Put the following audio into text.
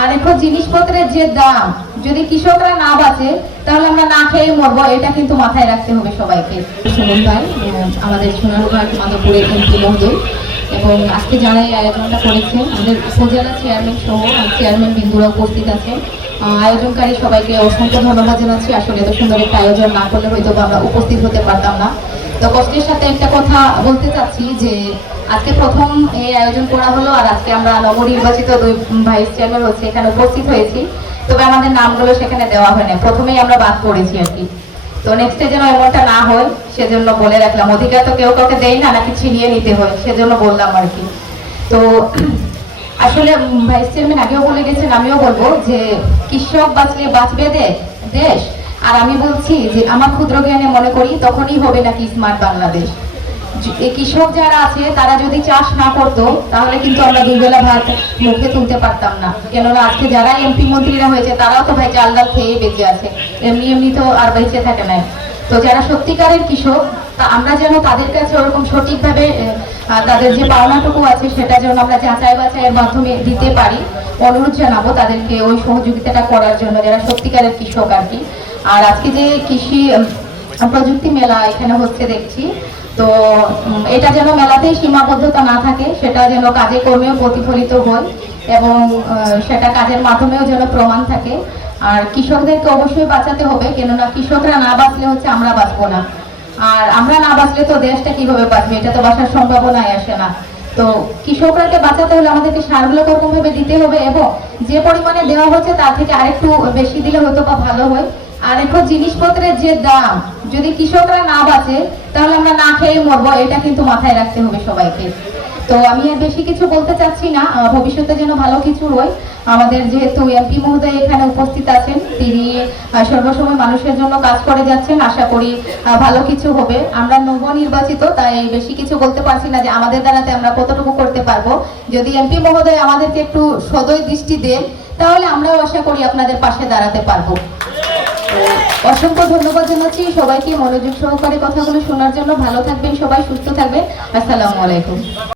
আর এখন জিনিসপত্রের যে দাম যদি কৃষকরা না বাঁচে তাহলে আমরা না খেয়ে মরবো এটা কিন্তু মাথায় রাখতে হবে সবাইকে আমাদের সোনারঘাট মাধবপুরের এমপি মহদুল এবং আজকে যারা এই আয়োজনটা করেছেন আমাদের উপজেলা চেয়ারম্যান সহ চেয়ারম্যান বিন্দুরা উপস্থিত আছেন আয়োজনকারী সবাইকে অসংখ্য ধন্যবাদ জানাচ্ছি আসলে এত সুন্দর একটা আয়োজন না করলে হয়তো আমরা উপস্থিত হতে পারতাম না তো কষ্টের সাথে একটা কথা বলতে চাচ্ছি যে আজকে প্রথম এই আয়োজন করা হলো আর আজকে আমরা নবনির্বাচিত দুই ভাইস চেয়ারম্যান হচ্ছে এখানে উপস্থিত হয়েছি তবে আমাদের নামগুলো সেখানে দেওয়া হয়নি প্রথমেই আমরা বাদ করেছি আর কি তো নেক্সটে যেন এমনটা না হয় সেজন্য বলে রাখলাম অধিকার তো কেউ কাউকে দেয় না নাকি ছিনিয়ে নিতে হয় সেজন্য বললাম আর কি তো আসলে ভাইস চেয়ারম্যান আগেও বলে গেছেন আমিও বলবো যে কৃষক বাঁচলে বাঁচবে দেশ আর আমি বলছি যে আমার ক্ষুদ্র জ্ঞানে মনে করি তখনই হবে নাকি স্মার্ট বাংলাদেশ কৃষক যারা আছে তারা যদি চাষ না করতো তাহলে কিন্তু আমরা দুবেলা ভাত মুখে তুলতে পারতাম না কেননা আজকে যারা এমপি মন্ত্রীরা হয়েছে তারাও তো ভাই চাল ডাল খেয়ে বেঁচে আছে এমনি এমনি তো আর বেঁচে থাকে না তো যারা সত্যিকারের কৃষক তা আমরা যেন তাদের কাছে ওরকম সঠিকভাবে তাদের যে পাওনাটুকু আছে সেটা যেন আমরা যাচাই বাছাইয়ের মাধ্যমে দিতে পারি অনুরোধ জানাবো তাদেরকে ওই সহযোগিতাটা করার জন্য যারা সত্যিকারের কৃষক আর কি আর আজকে যে কৃষি প্রযুক্তি মেলা এখানে হচ্ছে দেখছি তো এটা যেন মেলাতেই সীমাবদ্ধতা না থাকে সেটা যেন কাজে কর্মেও প্রতিফলিত হয় এবং সেটা কাজের মাধ্যমেও যেন প্রমাণ থাকে আর কৃষকদেরকে অবশ্যই বাঁচাতে হবে কেননা কৃষকরা না বাঁচলে হচ্ছে আমরা বাঁচবো না আর আমরা না বাঁচলে তো দেশটা কিভাবে বাঁচবে এটা তো বাঁচার সম্ভাবনায় আসে না তো কৃষকরাকে বাঁচাতে হলে আমাদেরকে সারগুলো ভাবে দিতে হবে এবং যে পরিমাণে দেওয়া হচ্ছে তার থেকে আরেকটু বেশি দিলে হয়তো বা ভালো হয় আর এখন জিনিসপত্রের যে দাম যদি কৃষকরা না বাঁচে তাহলে আমরা না খেয়ে মরবো এটা কিন্তু মাথায় রাখতে হবে সবাইকে তো আমি আর বেশি কিছু বলতে চাচ্ছি না ভবিষ্যতে যেন ভালো কিছু হয় আমাদের যেহেতু এমপি মহোদয় এখানে উপস্থিত আছেন তিনি সর্বসময় মানুষের জন্য কাজ করে যাচ্ছেন আশা করি ভালো কিছু হবে আমরা নবনির্বাচিত তাই বেশি কিছু বলতে পারছি না যে আমাদের দ্বারাতে আমরা কতটুকু করতে পারবো যদি এমপি মহোদয় আমাদেরকে একটু সদয় দৃষ্টি দেন তাহলে আমরাও আশা করি আপনাদের পাশে দাঁড়াতে পারবো অসংখ্য ধন্যবাদ জানাচ্ছি সবাইকে মনোযোগ সহকারে কথাগুলো শোনার জন্য ভালো থাকবেন সবাই সুস্থ থাকবেন আসসালামু আলাইকুম